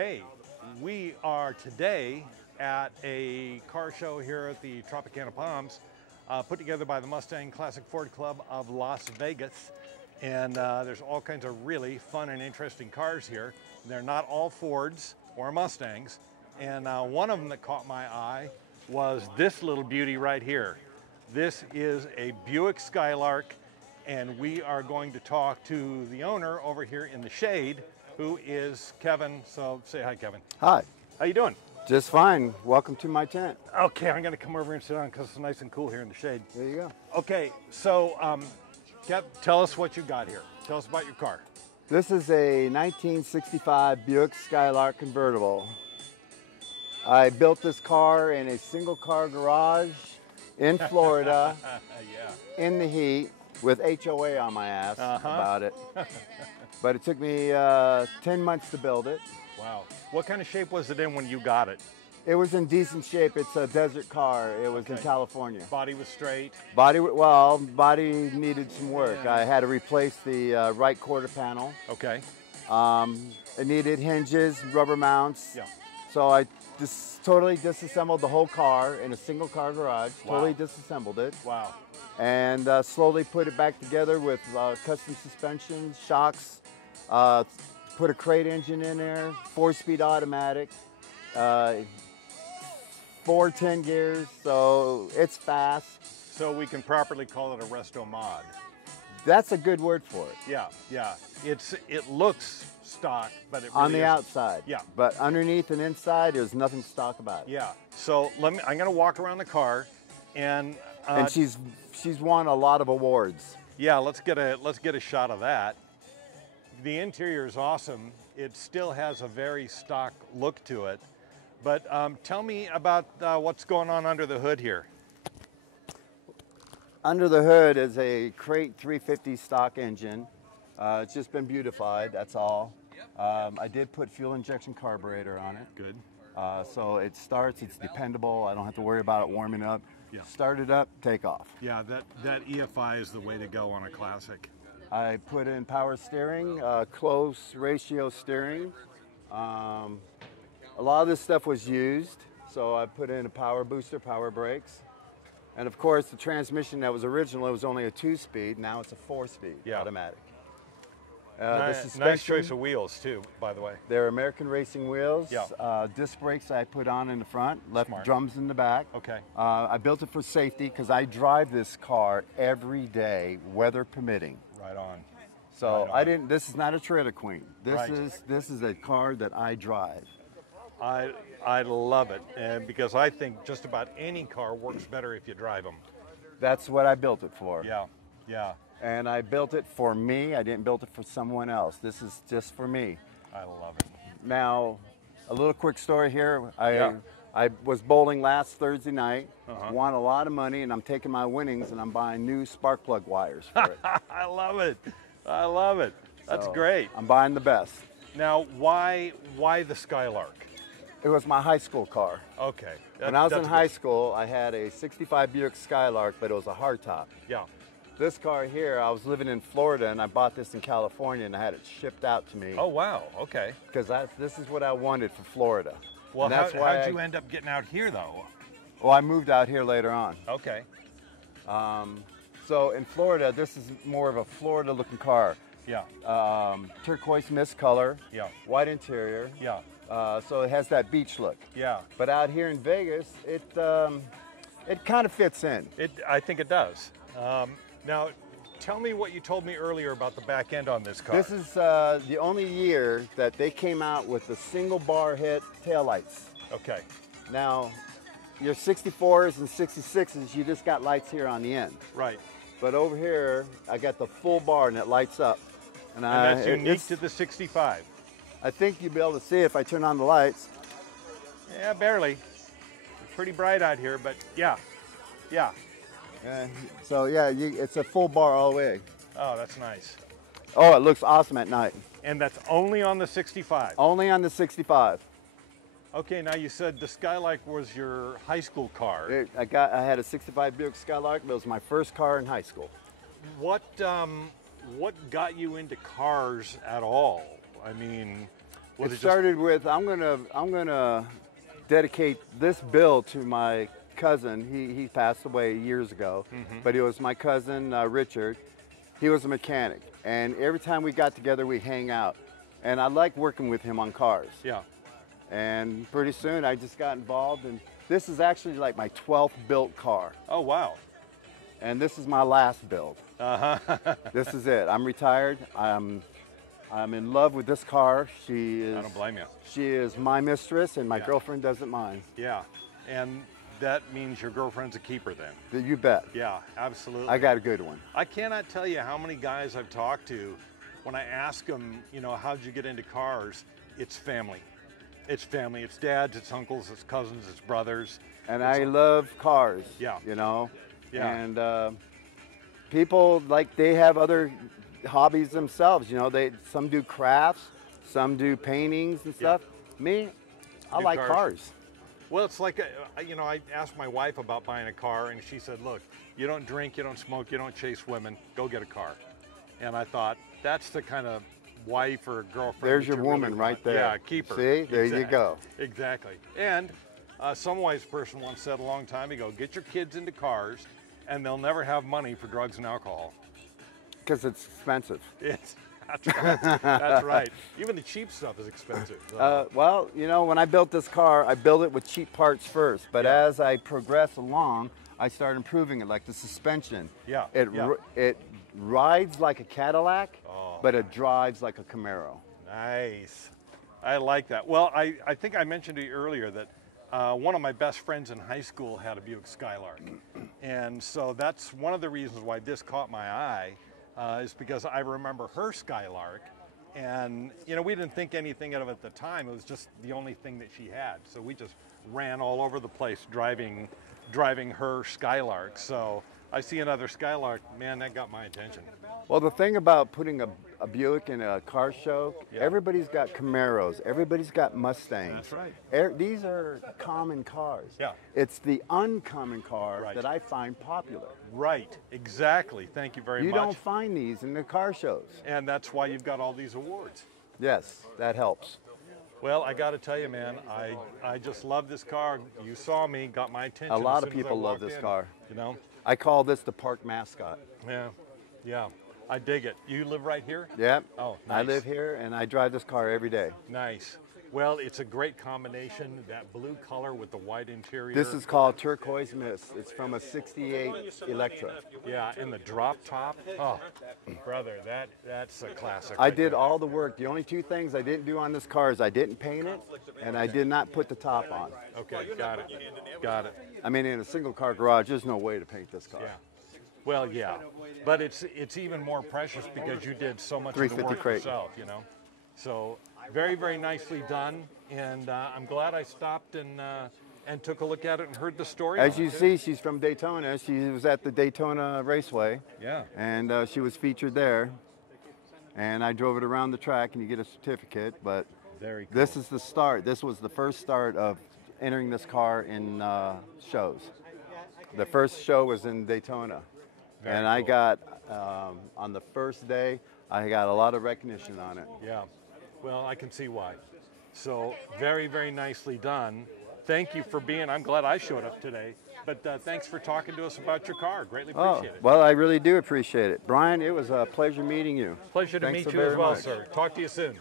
Hey, we are today at a car show here at the Tropicana Palms, put together by the Mustang Classic Ford Club of Las Vegas. And there's all kinds of really fun and interesting cars here. They're not all Fords or Mustangs. And one of them that caught my eye was this little beauty right here. This is a Buick Skylark, and we are going to talk to the owner over here in the shade, who is Kevin. So say hi, Kevin. Hi. How you doing? Just fine. Welcome to my tent. Okay, I'm gonna come over and sit down because it's nice and cool here in the shade. There you go. Okay, so Kev, tell us what you got here. Tell us about your car. This is a 1965 Buick Skylark convertible. I built this car in a single car garage in Florida Yeah. in the heat with HOA on my ass about it. But it took me 10 months to build it. Wow. What kind of shape was it in when you got it? It was in decent shape. It's a desert car. It was in Okay. California. Body was straight. Body needed some work. I had to replace the right quarter panel. Okay. It needed hinges, rubber mounts. Yeah. So I just totally disassembled the whole car in a single car garage. Wow. Totally disassembled it. Wow. And slowly put it back together with custom suspension, shocks, put a crate engine in there, 4-speed automatic, 410 gears, so it's fast. So we can properly call it a resto mod. That's a good word for it. Yeah, yeah. It looks stock, but it really On the isn't. outside. Yeah. But underneath and inside, there's nothing stock about it. Yeah. So I'm gonna walk around the car, and she's won a lot of awards. yeah, let's get a shot of that. The interior is awesome. It still has a very stock look to it. But tell me about what's going on under the hood here. Under the hood is a Crate 350 stock engine. It's just been beautified, that's all. I did put fuel injection carburetor on it. Good. So it starts, it's dependable. I don't have to worry about it warming up. Yeah. Start it up, take off. Yeah, that EFI is the way to go on a classic. I put in power steering, close ratio steering. A lot of this stuff was used, so I put in a power booster, power brakes. And of course, the transmission that was original, it was only a 2-speed. Now it's a 4-speed automatic. Nice choice of wheels too, by the way. They're American racing wheels. Yeah. Disc brakes I put on in the front, left Smart. drums in the back. Okay. I built it for safety because I drive this car every day, weather permitting. Right on. So Right on. this is not a trailer queen. Right. This is a car that I drive. I love it, and because I think just about any car works better if you drive them. That's what I built it for. Yeah, yeah. And I built it for me. I didn't build it for someone else. This is just for me. I love it. Now, a little quick story here. I was bowling last Thursday night, won a lot of money, and I'm taking my winnings and I'm buying new spark plug wires for it. I love it. I love it. That's So, great. I'm buying the best. Now, why the Skylark? It was my high school car. Okay. When I was in high school, I had a 65 Buick Skylark, but it was a hardtop. Yeah. This car here, I was living in Florida, and I bought this in California, and I had it shipped out to me. Oh, wow. Okay. Because this is what I wanted for Florida. Well, and that's why how'd you end up getting out here, though? Well, I moved out here later on. Okay. So in Florida, this is more of a Florida-looking car. Yeah. Turquoise mist color. Yeah. White interior. Yeah. So it has that beach look. Yeah. But out here in Vegas, it kind of fits in. I think it does. Now, tell me what you told me earlier about the back end on this car. This is the only year that they came out with the single bar head taillights. Okay. Now, your 64s and 66s, you just got lights here on the end. Right. But over here, I got the full bar and it lights up. And that's unique to the 65. I think you'll be able to see it if I turn on the lights. Yeah, barely. It's pretty bright out here, but yeah. Yeah. So yeah, it's a full bar all the way. Oh, that's nice. Oh, it looks awesome at night. And that's only on the 65? Only on the 65. Okay, now you said the Skylark was your high school car. I had a 65 Buick Skylark, but it was my first car in high school. What got you into cars at all? I mean, It started with I'm gonna dedicate this build to my cousin. He passed away years ago, but it was my cousin Richard. He was a mechanic, and every time we got together, we hang out. And I like working with him on cars. Yeah. And pretty soon, I just got involved, and this is actually like my 12th built car. Oh, wow. And this is my last build. This is it. I'm retired. I'm in love with this car. She is. I don't blame you. She is my mistress, and my girlfriend doesn't mind. Yeah, and that means your girlfriend's a keeper then. You bet. Yeah, absolutely. I got a good one. I cannot tell you how many guys I've talked to when I ask them, you know, how'd you get into cars? It's family. It's family. It's dads, it's uncles, it's cousins, it's brothers. And I love cars. Yeah. You know. Yeah. And people, like, they have other hobbies themselves. You know, some do crafts, some do paintings and stuff. Me, I like cars. Well, it's like, you know, I asked my wife about buying a car, and she said, look, you don't drink, you don't smoke, you don't chase women, go get a car. And I thought, that's the kind of wife or girlfriend. There's your woman right there. Yeah, keep her. See, there you go. Exactly. And some wise person once said a long time ago, get your kids into cars, and they'll never have money for drugs and alcohol. Because it's expensive. That's right. That's right. Even the cheap stuff is expensive. Well, you know, when I built this car, I built it with cheap parts first. But as I progressed along, I started improving it, like the suspension. Yeah. It rides like a Cadillac, but it drives like a Camaro. Nice. I like that. Well, I think I mentioned to you earlier that one of my best friends in high school had a Buick Skylark. And so that's one of the reasons why this caught my eye. Is because I remember her Skylark, and you know, we didn't think anything of it at the time. It was just the only thing that she had, so we just ran all over the place driving her Skylark. So I see another Skylark, man, that got my attention. Well, the thing about putting a Buick in a car show, everybody's got Camaros, everybody's got Mustangs. That's right. These are common cars. Yeah. It's the uncommon car that I find popular. Right, exactly. Thank you very much. You don't find these in the car shows. And that's why you've got all these awards. Yes, that helps. Well, I got to tell you, man, I just love this car. You saw me, got my attention. A lot of people love this car. You know? I call this the park mascot. Yeah, yeah. I dig it. You live right here? Yep. Oh, nice. I live here, and I drive this car every day. Nice. Well, it's a great combination, that blue color with the white interior. This is called Turquoise Mist. It's from a 68 Electra. Yeah, and the drop top. Oh, brother, that's a classic. I did all the work. The only two things I didn't do on this car is I didn't paint it, and I did not put the top on. Okay, got it. Got it. I mean, in a single car garage, there's no way to paint this car. Yeah. Well, yeah, but it's even more precious because you did so much of the work yourself, you know. So very, very nicely done, and I'm glad I stopped and took a look at it and heard the story. As you see, she's from Daytona. She was at the Daytona Raceway. Yeah. And she was featured there. And I drove it around the track, and you get a certificate. But very cool. This is the start. This was the first start of entering this car in shows. The first show was in Daytona. Very and I got, on the first day, I got a lot of recognition on it. Yeah, well, I can see why. So very, very nicely done. Thank you for being, I'm glad I showed up today, but thanks for talking to us about your car. Greatly appreciate it. Well, I really do appreciate it. Brian, it was a pleasure meeting you. Pleasure to meet you as well, sir. Talk to you soon.